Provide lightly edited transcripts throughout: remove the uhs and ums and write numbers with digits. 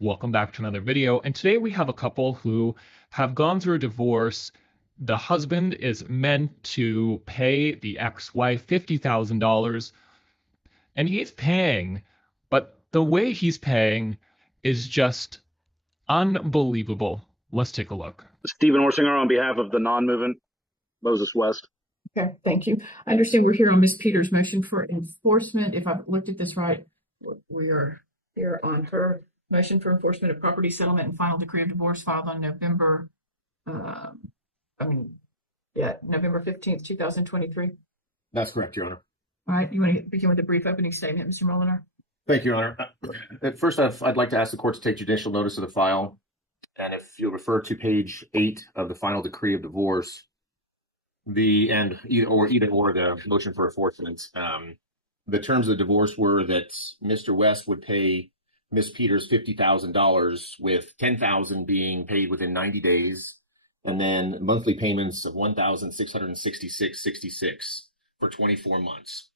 Welcome back to another video. And today we have a couple who have gone through a divorce. The husband is meant to pay the ex-wife $50,000 and he's paying, but the way he's paying is just unbelievable. Let's take a look. Stephen Orsinger on behalf of the non-movement, Moses West. Okay, thank you. I understand we're here on Ms. Peters' motion for enforcement. If I've looked at this right, we are here on her motion for enforcement of property settlement and final decree of divorce filed on November 15th, 2023. That's correct, Your Honor. All right, you want to begin with a brief opening statement, Mr. Molinar? Thank you, Your Honor. At first, I'd like to ask the court to take judicial notice of the file. And if you'll refer to page 8 of the final decree of divorce, either the motion for enforcement, the terms of the divorce were that Mr. West would pay Ms. Peters $50,000, with $10,000 being paid within 90 days, and then monthly payments of $1,666.66 for 24 months.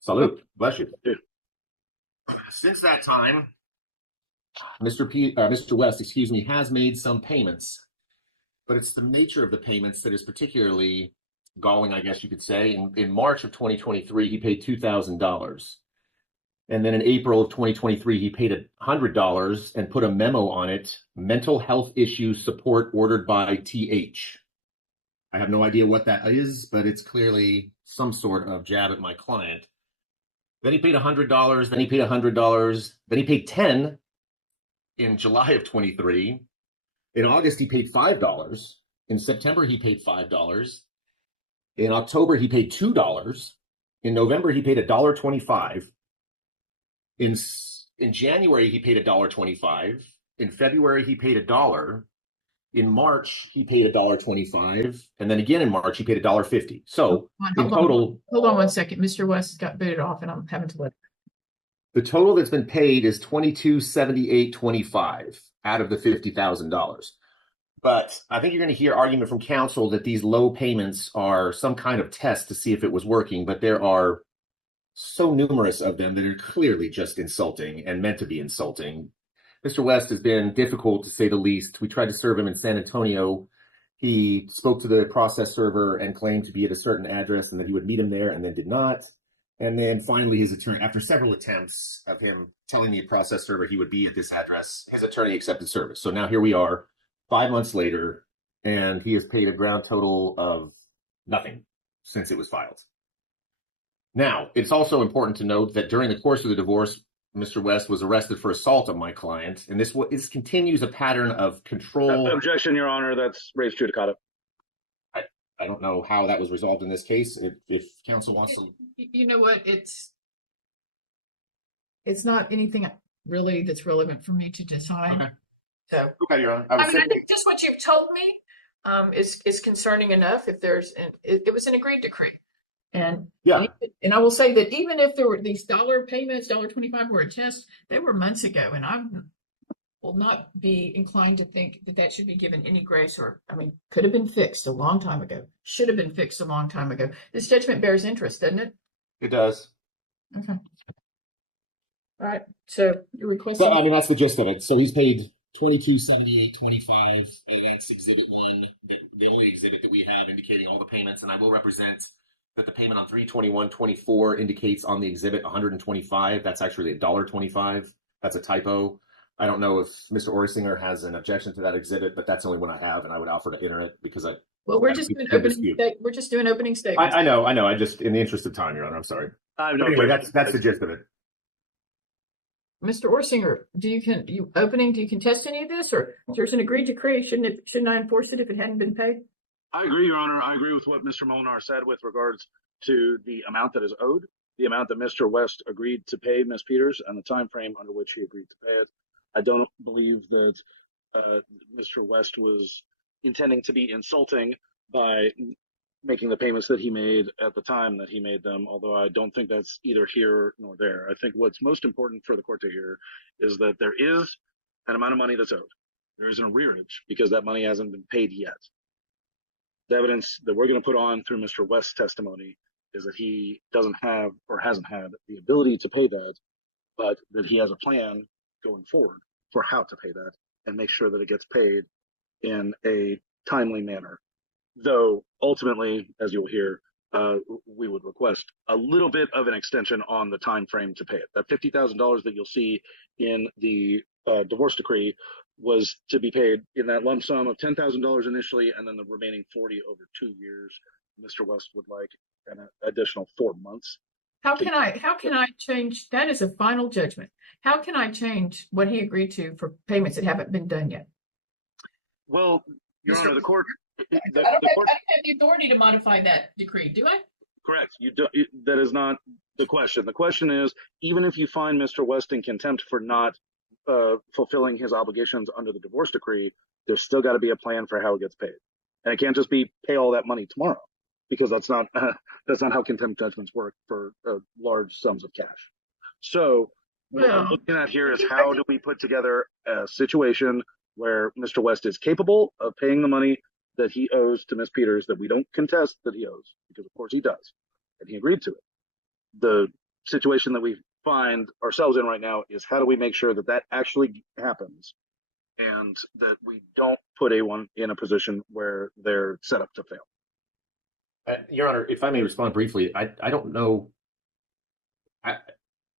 Salute. Bless you. Since that time, Mr. West, has made some payments, but it's the nature of the payments that is particularly galling, I guess you could say. In March of 2023, he paid $2,000. And then in April of 2023, he paid $100 and put a memo on it, mental health issues support ordered by TH. I have no idea what that is, but it's clearly some sort of jab at my client. Then he paid $100, then he paid $100, then he paid $10 in July of 23. In August, he paid $5. In September, he paid $5. In October, he paid $2. In November, he paid $1.25. In January, he paid $1.25. In February, he paid $1. In March, he paid $1.25. And then again in March, he paid $1.50. So in total... Hold on one second. Mr. West got booted off and I'm having to let... The total that's been paid is $2278.25 out of the $50,000. But I think you're going to hear argument from counsel that these low payments are some kind of test to see if it was working, but there are so numerous of them that are clearly just insulting and meant to be insulting. Mr. West has been difficult, to say the least. We tried to serve him in San Antonio. He spoke to the process server and claimed to be at a certain address and that he would meet him there, and then did not. And then finally, his attorney, after several attempts of him telling the process server he would be at this address, his attorney accepted service. So now here we are, 5 months later, and he has paid a grand total of nothing since it was filed. Now, it's also important to note that during the course of the divorce, Mr. West was arrested for assault of my client, and this continues a pattern of control. Objection, Your Honor. That's raised judicata. I don't know how that was resolved in this case. If counsel wants to... You know what? It's not anything really that's relevant for me to decide. Okay. So, okay, Your Honor. I think just what you've told me is concerning enough. If it was an agreed decree. And yeah, and I will say that even if there were these dollar payments, $1.25 were a test, they were months ago, and I will not be inclined to think that that should be given any grace. Or, I mean, could have been fixed a long time ago. Should have been fixed a long time ago. This judgment bears interest, doesn't it? It does. Okay. All right. So you're requesting. Well, I mean, that's the gist of it. So he's paid $2278.25. That's Exhibit 1, the only exhibit that we have indicating all the payments, and I will represent that the payment on 3/21/24 indicates on the exhibit $125. That's actually $1.25. That's a typo. I don't know if Mr. Orsinger has an objection to that exhibit, but that's the only one I have, and I would offer to enter it because we're just doing opening statements. I know. I just, in the interest of time, Your Honor, I'm sorry. Anyway, that's the gist of it. Mr. Orsinger, do you contest any of this, or if there's an agreed decree, shouldn't I enforce it if it hadn't been paid? I agree, Your Honor. I agree with what Mr. Molinar said with regards to the amount that is owed, the amount that Mr. West agreed to pay Ms. Peters, and the time frame under which he agreed to pay it. I don't believe that Mr. West was intending to be insulting by making the payments that he made at the time that he made them, although I don't think that's either here nor there. I think what's most important for the court to hear is that there is an amount of money that's owed. There is an arrearage because that money hasn't been paid yet. The evidence that we're going to put on through Mr. West's testimony is that he doesn't have or hasn't had the ability to pay that, but that he has a plan going forward for how to pay that and make sure that it gets paid in a timely manner. Though ultimately, as you'll hear, we would request a little bit of an extension on the time frame to pay it. That $50,000 that you'll see in the divorce decree was to be paid in that lump sum of $10,000 initially, and then the remaining 40 over 2 years. Mr. West would like an additional 4 months. How can I change? That is a final judgment. How can I change what he agreed to for payments that haven't been done yet? Well, Your Honor, the court. I don't have the authority to modify that decree, do I? Correct. You do, that is not the question. The question is, even if you find Mr. West in contempt for not fulfilling his obligations under the divorce decree, there's still got to be a plan for how it gets paid, and it can't just be pay all that money tomorrow, because that's not how contempt judgments work for large sums of cash. So what we're looking at here is how do we put together a situation where Mr. West is capable of paying the money that he owes to Ms. Peters, that we don't contest that he owes, because of course he does, and he agreed to it. The situation that we find ourselves in right now is how do we make sure that that actually happens, and that we don't put A1 in a position where they're set up to fail. Your Honor, if I may respond briefly, I don't know. I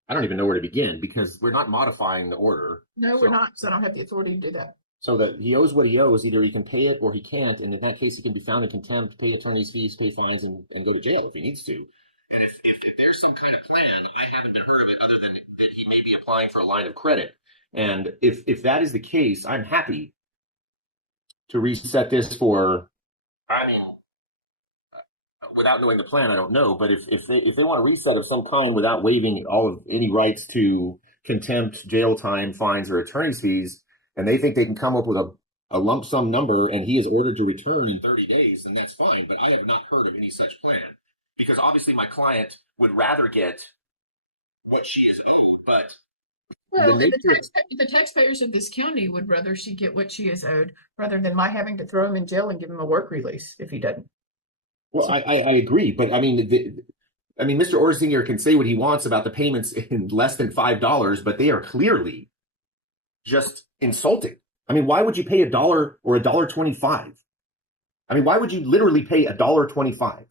don't even know where to begin, because we're not modifying the order. No, we're not. So I don't have the authority to do that. So that he owes what he owes, either he can pay it or he can't, and in that case, he can be found in contempt, pay attorney's fees, pay fines, and go to jail if he needs to. And if there's some kind of plan, I haven't been heard of it other than that he may be applying for a line of credit. And if that is the case, I'm happy to reset this for, without knowing the plan, I don't know, but if they want a reset of some kind without waiving any rights to contempt, jail time, fines, or attorney's fees, and they think they can come up with a lump sum number and he is ordered to return in 30 days, then that's fine. But I have not heard of any such plan, because obviously my client would rather get what she is owed. But the taxpayers of this county would rather she get what she is owed rather than my having to throw him in jail and give him a work release if he doesn't. Well, I agree, but I mean, Mr. Orsinger can say what he wants about the payments in less than $5, but they are clearly just insulting. I mean, why would you pay $1 or $1.25? I mean, why would you literally pay $1.25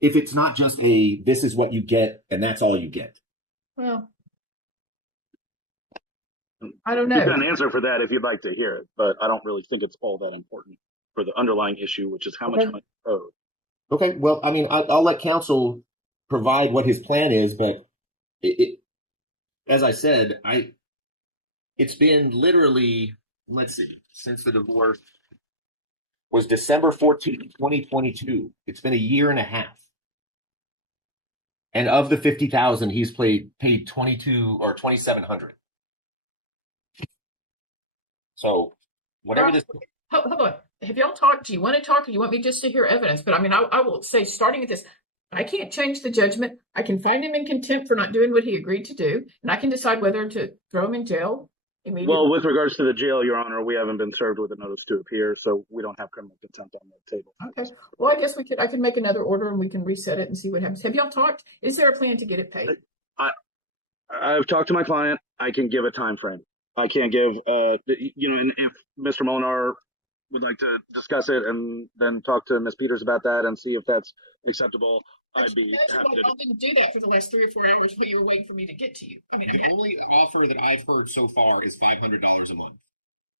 if it's not just this is what you get and that's all you get? Well, I don't know. You've got an answer for that if you'd like to hear it, but I don't really think it's all that important for the underlying issue, which is how much money owed. Okay, well, I mean, I'll let counsel provide what his plan is, but as I said, it's been literally, let's see, since the divorce was December 14th, 2022. It's been a year and a half. And of the $50,000, he's paid $2,200 or $2,700. So whatever this. Hold on. Have y'all talked? Do you want to talk, or do you want me just to hear evidence? But I mean, I will say, starting at this, I can't change the judgment. I can find him in contempt for not doing what he agreed to do, and I can decide whether to throw him in jail immediately. Well, with regards to the jail, Your Honor, we haven't been served with a notice to appear, so we don't have criminal contempt on the table. Okay. Well, I guess I can make another order and we can reset it and see what happens. Have y'all talked? Is there a plan to get it paid? I've talked to my client. I can give a time frame. I can't give, and if Mr. Molinar would like to discuss it and then talk to Ms. Peters about that and see if that's acceptable, I'd be happy to. I've been do that for the last 3 or 4 hours while you were waiting for me to get to you. I mean, The only offer that I've heard so far is $500 a month.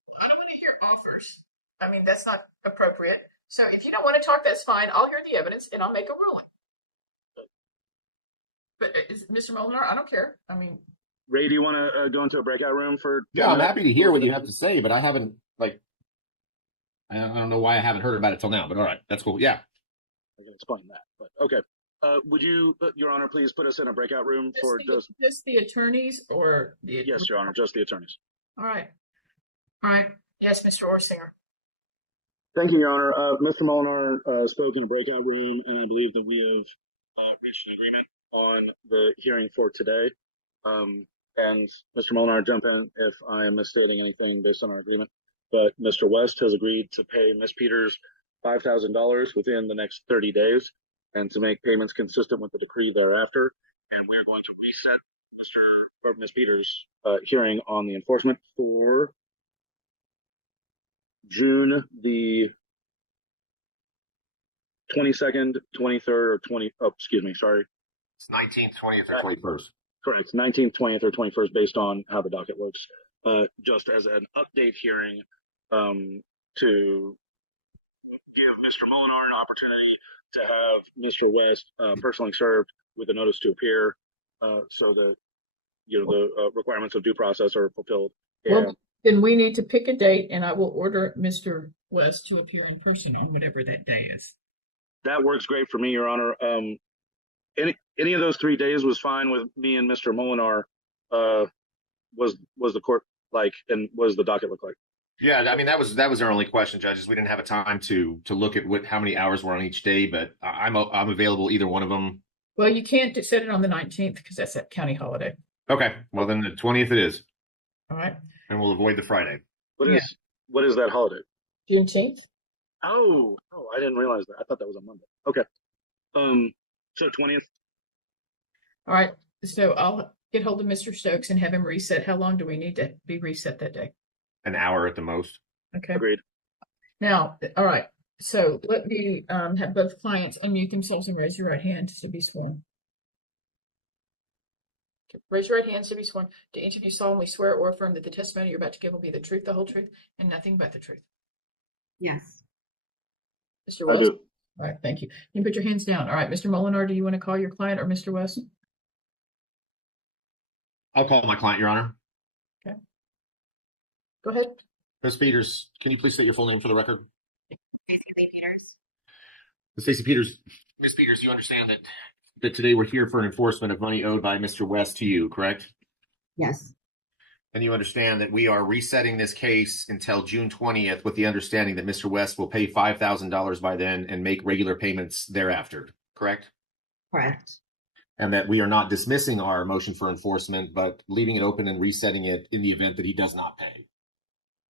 I don't want to hear offers. I mean, that's not appropriate. So if you don't want to talk, that's fine. I'll hear the evidence and I'll make a ruling. But Mr. Molinar, I don't care. I mean, Ray, do you want to go into a breakout room for? Yeah, I'm happy to hear what you have to say, but I haven't, I don't know why I haven't heard about it till now, but all right, that's cool. Yeah. I was going to explain that, but okay. Would you, Your Honor, please put us in a breakout room for just the attorneys or the... Yes, Your Honor, just the attorneys. All right. All right. Yes, Mr. Orsinger. Thank you, Your Honor. Mr. Molinar spoke in a breakout room, and I believe that we have reached an agreement on the hearing for today. And Mr. Molinar, jump in if I am misstating anything based on our agreement. But Mr. West has agreed to pay Ms. Peters $5,000 within the next 30 days and to make payments consistent with the decree thereafter. And we're going to reset the Mr. or Ms. Peters' hearing on the enforcement for June the 22nd, 23rd, or 20. Oh, excuse me. Sorry. It's 19th, 20th, or 21st. Correct. 19th, 20th, or 21st, based on how the docket looks. Just as an update hearing to give Mr. Molinar an opportunity to have Mr. West personally served with a notice to appear, so that the requirements of due process are fulfilled. Well, then we need to pick a date, and I will order Mr. West to appear in person on whatever that day is. That works great for me, Your Honor. Any of those 3 days was fine with me and Mr. Molinar. Was the court like, and what does the docket look like? Yeah, I mean that was our only question, judges. We didn't have a time to look at how many hours were on each day, but I'm available either one of them. Well, you can't set it on the 19th because that's a county holiday. Okay, well then the 20th it is. All right. And we'll avoid the Friday. What is that holiday? Juneteenth. Oh, I didn't realize that. I thought that was a Monday. Okay. So 20th. All right. So I'll get hold of Mr. Stokes and have him reset. How long do we need to be reset that day? An hour at the most. Okay. Agreed. Now, all right. So let me have both clients unmute themselves and raise your right hand to be sworn. Raise your right hand to be sworn. Do each of you solemnly swear or affirm that the testimony you're about to give will be the truth, the whole truth, and nothing but the truth? Yes. Mr. West? All right, thank you. You can put your hands down. All right, Mr. Molinar, do you want to call your client or Mr. West? I'll call my client, Your Honor. Okay. Go ahead. Ms. Peters, can you please state your full name for the record? Stacey Peters. Stacey Peters. Ms. Peters, you understand that today we're here for an enforcement of money owed by Mr. West to you, correct? Yes. And you understand that we are resetting this case until June 20th with the understanding that Mr. West will pay $5,000 by then and make regular payments thereafter, correct? Correct. And that we are not dismissing our motion for enforcement, but leaving it open and resetting it in the event that he does not pay.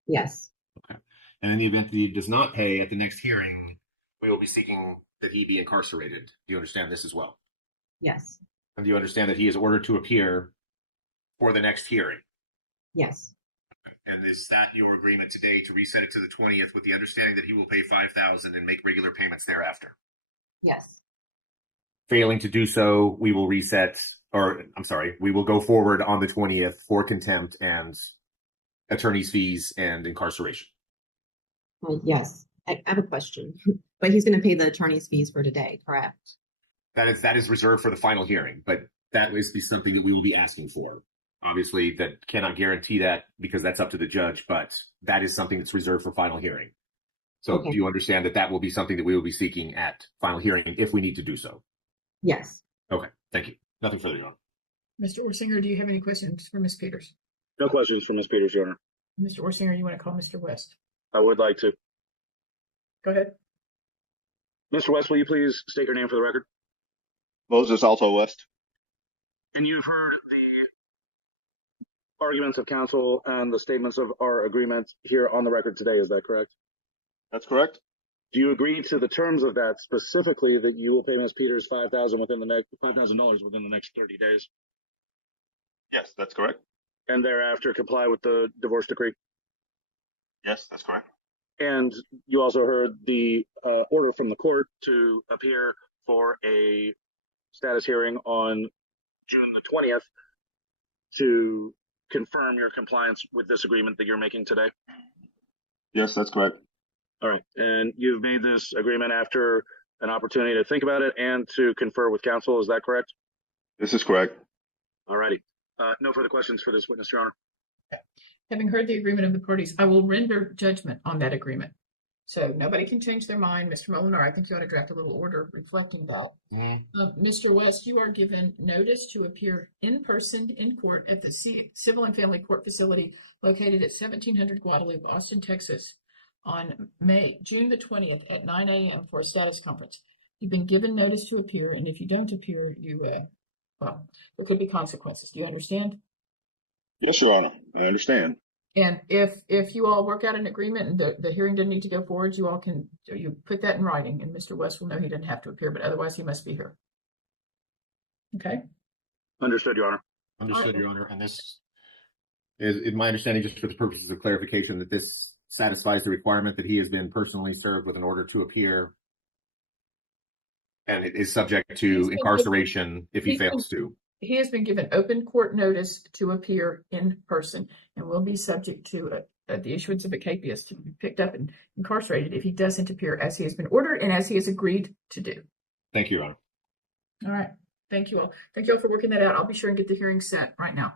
Yes. Okay. And in the event that he does not pay at the next hearing, we will be seeking that he be incarcerated. Do you understand this as well? Yes. And do you understand that he is ordered to appear for the next hearing? Yes. And is that your agreement today to reset it to the 20th with the understanding that he will pay $5,000 and make regular payments thereafter? Yes. Failing to do so, we will we will go forward on the 20th for contempt and attorney's fees and incarceration. Yes. I have a question, but he's going to pay the attorney's fees for today, correct? That is reserved for the final hearing, but that is something that we will be asking for. Obviously, that cannot guarantee that because that's up to the judge, but that is something that's reserved for final hearing. So Okay. Do you understand that will be something that we will be seeking at final hearing if we need to do so? Yes. Okay, thank you. Nothing further, Your Honor. Mr. Orsinger, do you have any questions for Ms. Peters? No questions for Ms. Peters, Your Honor. Mr. Orsinger, you want to call Mr. West? I would like to. Go ahead. Mr. West, will you please state your name for the record? Moses Alto West. And you've heard the arguments of counsel and the statements of our agreement here on the record today. Is that correct? That's correct. Do you agree to the terms of that, specifically that you will pay Ms. Peters $5,000 within the next 30 days, Yes, that's correct. and thereafter comply with the divorce decree? Yes, that's correct. And you also heard the order from the court to appear for a status hearing on June the 20th to confirm your compliance with this agreement that you're making today? Yes, that's correct. All right. And you've made this agreement after an opportunity to think about it and to confer with counsel. Is that correct? This is correct. All righty. No further questions for this witness, Your Honor. Having heard the agreement of the parties, I will render judgment on that agreement. So nobody can change their mind. Mr. Molinar, I think you ought to draft a little order reflecting that. Mr. West, you are given notice to appear in person in court at the Civil and Family Court Facility located at 1700 Guadalupe, Austin, Texas, on June the 20th at 9 a.m. for a status conference. You've been given notice to appear, and if you don't appear, there could be consequences. Do you understand? Yes, Your Honor. I understand. And if you all work out an agreement and the hearing doesn't need to go forward, you put that in writing, and Mr. West will know he doesn't have to appear, but otherwise he must be here. Okay? Understood, Your Honor. Understood, Your Honor. And this is, in my understanding, just for the purposes of clarification, that this satisfies the requirement that he has been personally served with an order to appear, and it is subject to incarceration if he fails to. He has been given open court notice to appear in person and will be subject to the issuance of a capias to be picked up and incarcerated if he doesn't appear as he has been ordered and as he has agreed to do. Thank you, Your Honor. All right. Thank you all. Thank you all for working that out. I'll be sure and get the hearing set right now.